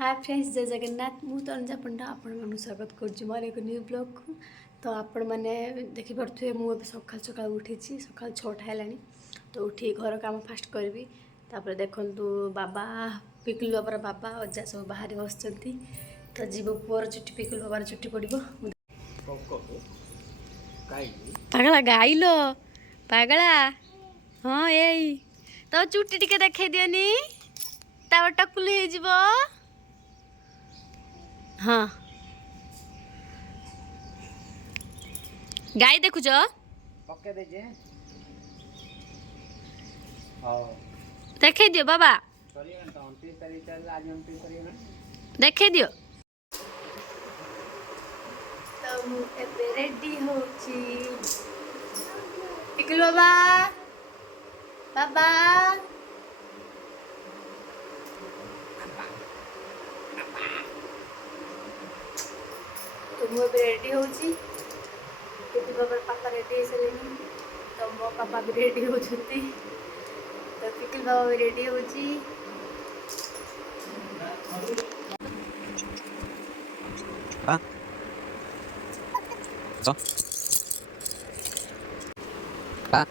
Hi friends जय जगन्नाथ मु तनुजा पंडा आपण स्वागत कर मोर एक न्यू ब्लॉग को। तो आपण मैंने देखिपे मुझे सका सका उठी सका 6टा है तो उठी घर काम फास्ट करी तापर देखु बाबा पिकुल बाबार बाबा अजा सब बाहर बस तो जीव पुअर चुटी पिकुल बाबार चुटी पड़ो पागला गाइल पागला हाँ यही तो चुटी टिके देखे दियनी टकुली हाँ गाई देखुच देखे दियो बाबा देखे दियो तो मुझे रेडी होची पिकुल बाबा बाबा तो मुझे रेडी होची पिकुल बाबा पापा रेडी हो सारे तो मो पापा भी रेडी होती तो पिकुल बाबा भी रेडी होची हाँ so हाँ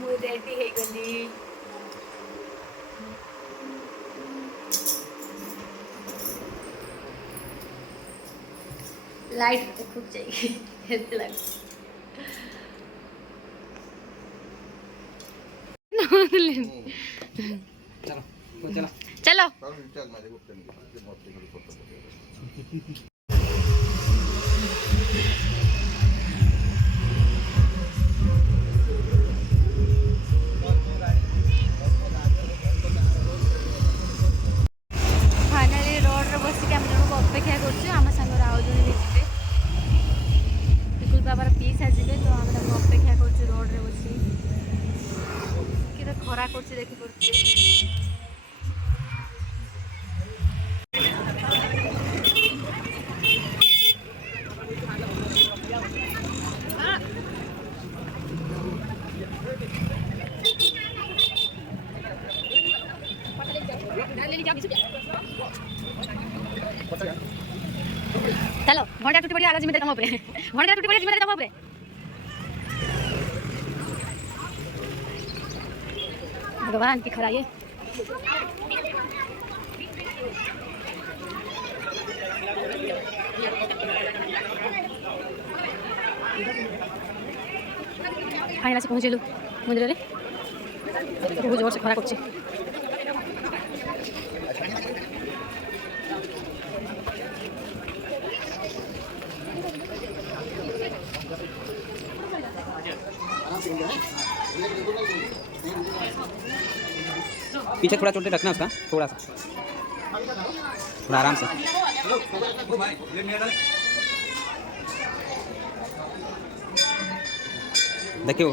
मुझे रेडी है गली लाइट खूब चाहिए ऐसे लग चलो चलो फाइनाली रोड रे बसिक आम जन अपेक्षा करम सागर आउ जन भी जी पिकुल बाबार पीसा जी तो आम अपेक्षा कर रोड रे बस कि खरा कर देखी पड़े चलो घंटा टूटी पड़ी आगे जिम्मेदारी तुम ऊपर घंटा टूटी पड़ी जिम्मेदारी तुम ऊपर भगवान की खरा ये फाइनल आसी पहुँचलु मंदिर में बहुत जोर से खरा कर पीछे थोड़ा चोटे रखना उसका थोड़ा सा थोड़ा आराम से देखियो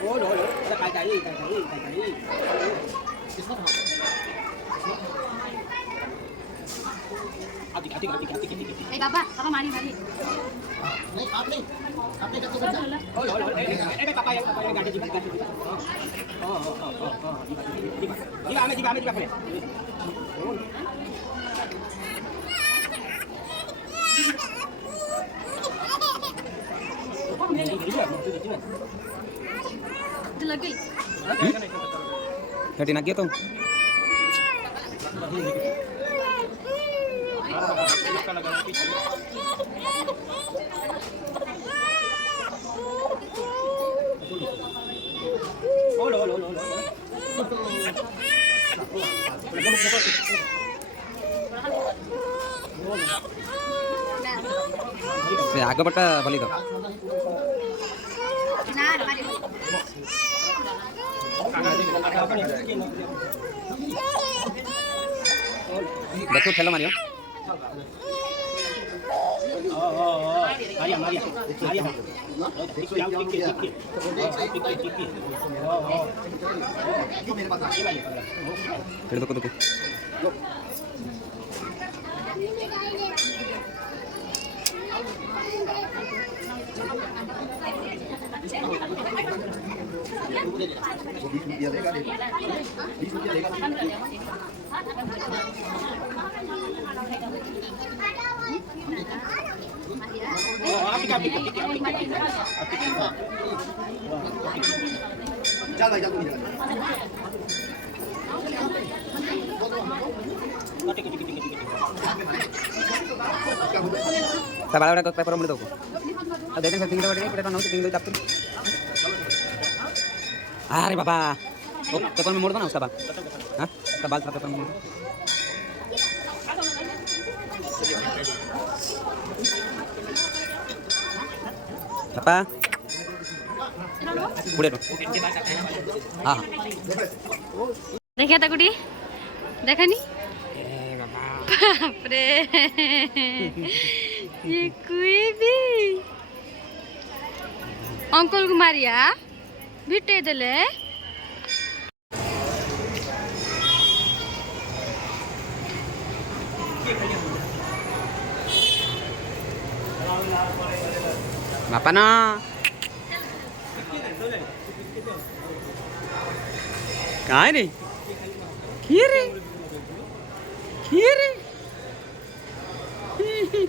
ए बाबा बाबा मारी मारी नहीं आप नहीं आपने कैसे तो लग गई Hati nak gitu. Se agak bata balik tu. ना मारी Betul film Mario. Tunggu tunggu. चल भाई चल तू भी Saya balik ke paper dulu. Ada yang setting dulu kita tahu setting dulu captur. Aरे बाबा. Oh, paper में मोड़ दो ना उसका बाल. हाँ? उसका बाल था paper में मोड़. Apa? Udah dong. Ah. देखा था कुटी देखा नहीं बाप रे ये कोई भी अंकल को मारिया बिटे देले Apa na? Kaya ni? Kiri? Kiri? Kiri?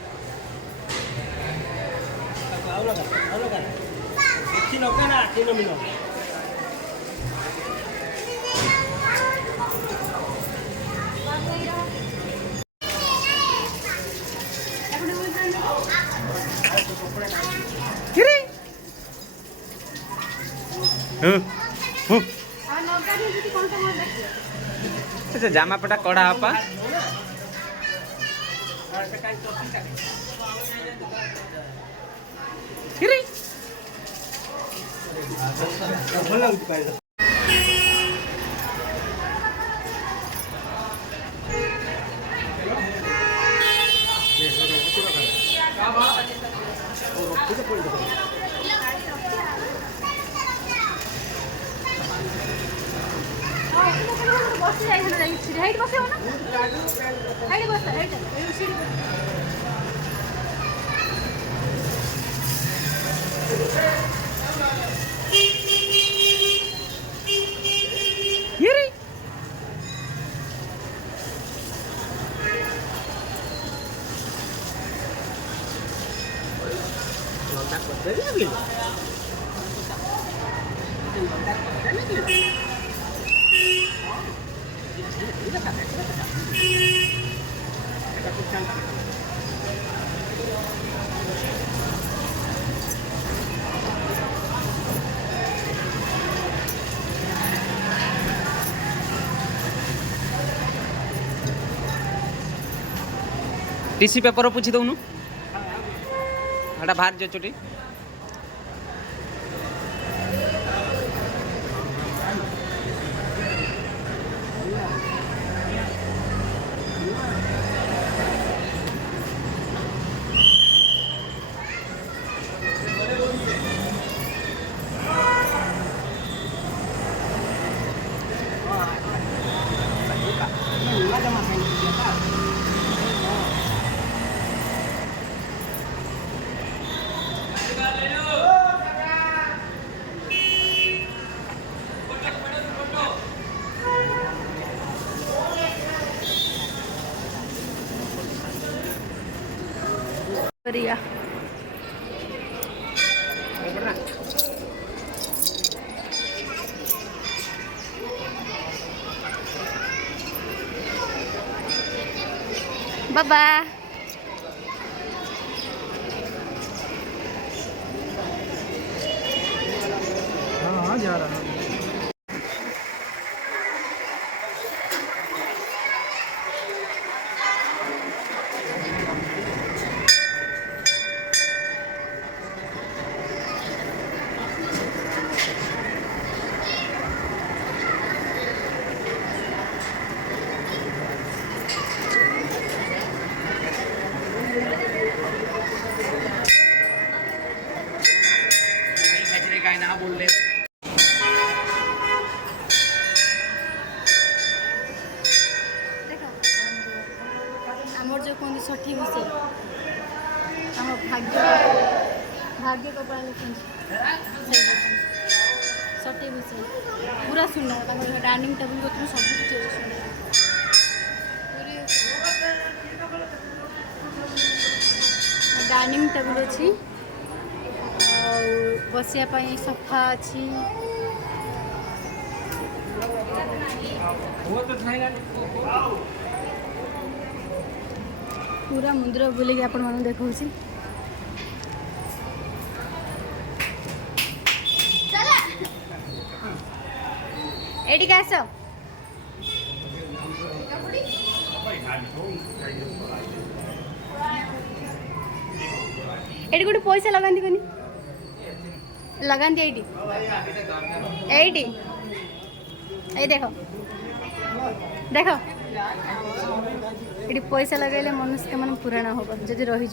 अच्छा जामा पटा कड़ा apa? Kiri. बस जाइए हाइट बस हो ना हाइट बस हाइट सीढ़ी Kiri. टीसी पेपर पूछी दउनु एटा बाहर जे चोटी रिया बाबा हाँ जा रहा है। काय ना बोलले आमर जो कौन सठी हुई आम भाग्य भाग्य कपड़ा लिखुन सठी हुई पूरा सुंदर डाइनिंग टेबुल को सब किसी सुंदर डाइनिंग टेबुल अच्छी बसिया सोफा अच्छी पूरा मंदिर बुले आपण मन देखा एटिक आस एटी गोटे पैसा लगाती कनी लगाती एटी एटी ए देख देख ये पैसा लगे मनुष्य मन पुराण हम जदि रही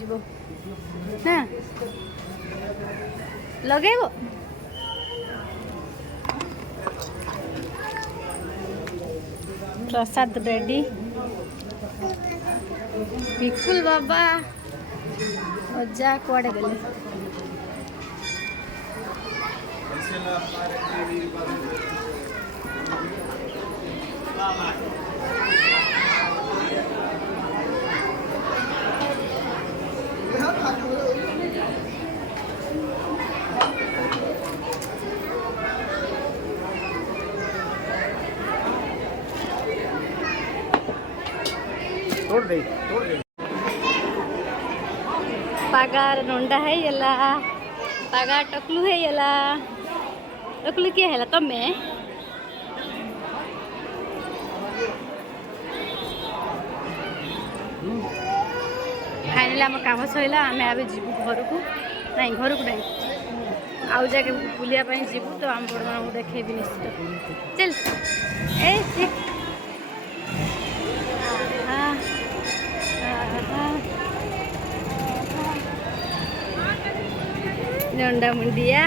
ना लगेब प्रसाद रेडी विकुल बाबा अजा कुआड़े गले तोड़ दे पगार नंडा है येला पगार टकलू है येला टकलू किए है तमे फाइनली आम कम सैला आम ए जीवु घर को नहीं घर को नहीं आउ जाके बुलिया जीवु तो आम बड़ मान देखेबी निश्चित चल ए नंडा मुंडिया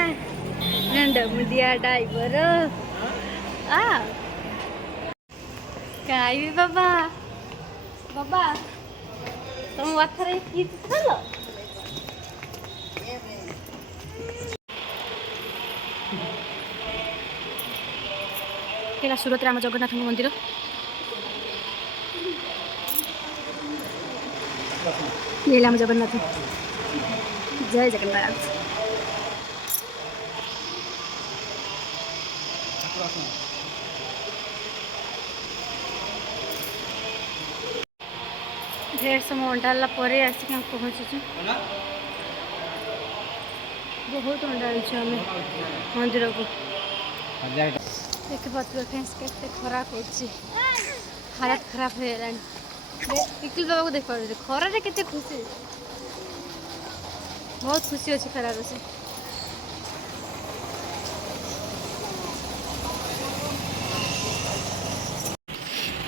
ड्राइवर काई बाबा बाबा तुम वाथरे की चलो सूरत आम जगन्नाथ मंदिर ये आम जगन्नाथ जय जगन्नाथ ढेर समय अंडाला आसिक पहुँचु बहुत अंडाड़ी आम मंदिर को देखिए फ्रेंड्स के खराब हो हालत खराब हो निखिल बाबा को देख खरारे के खुशी बहुत खुशी अच्छी खरार से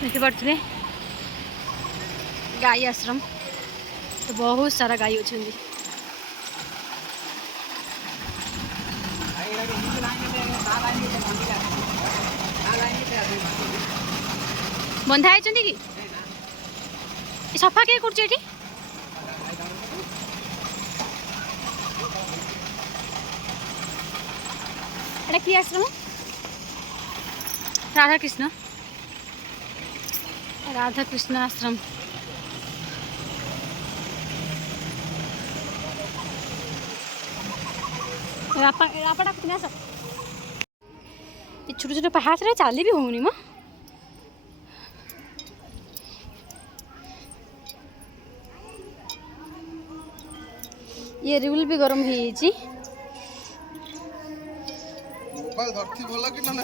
देखी पारे गाई आश्रम तो बहुत सारा गाई अच्छी बंधा है कि सफा किए कर कि आश्रम राधा कृष्ण आश्रम आप डाकुना आस ये छोटे छोटे पहाड़ से चली भी होनी म ये रूल भी गरम ही जी मोबाइल धरती भला कि ना ना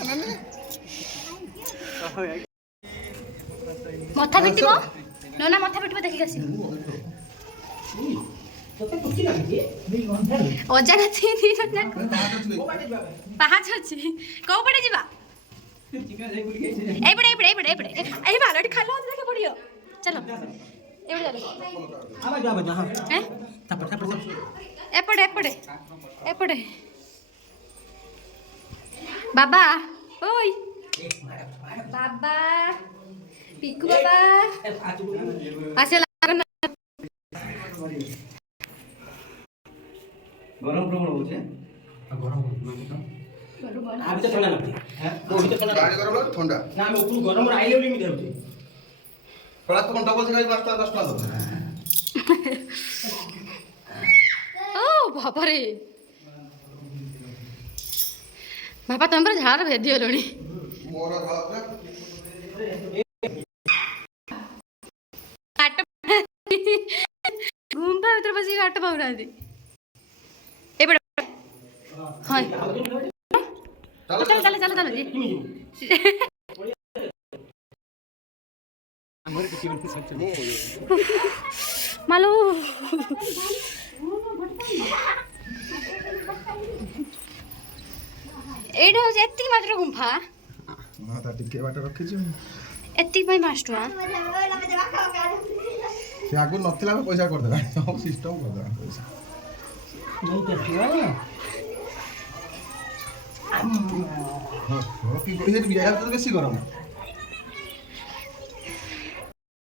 मथा पिटिबो नना मथा पिटिबो देखि आसी अजान थी थी पाहाच अछि को पड़े जिबा ए बड़े ए बालटी खालो देखे पड़ियो चलो ए बड़े चलो आवा जा बजा हां हैं एपड़े बाबा ओय बाबा पिकू बाबा आसे लागन गरम प्रबल होचे गरम आबी तो ठंडा लगती है वो भी तो ठंडा गाड़ी गरम लगे ठंडा ना मैं ऊपर गरम आइले बोली मी धरती पड़ा तो डबल से गाड़ी 5 10 दो ओ बाबा रे बाबा तुम पर झाड़ भेज दियो लोनी मोर धारा काट गुंफा भीतर बसी काट पाउना दी ए बड़े हां चलो जी मालू एडो एत्ती मात्र गुंफा माता टिके बाट रखी छी एत्ती पई 5 टका से आगु नथिला पैसा कर देबा सब सिस्टम कर देबा पैसा नहीं देखियो हां की बढ़िया बिया तो बेसी गरम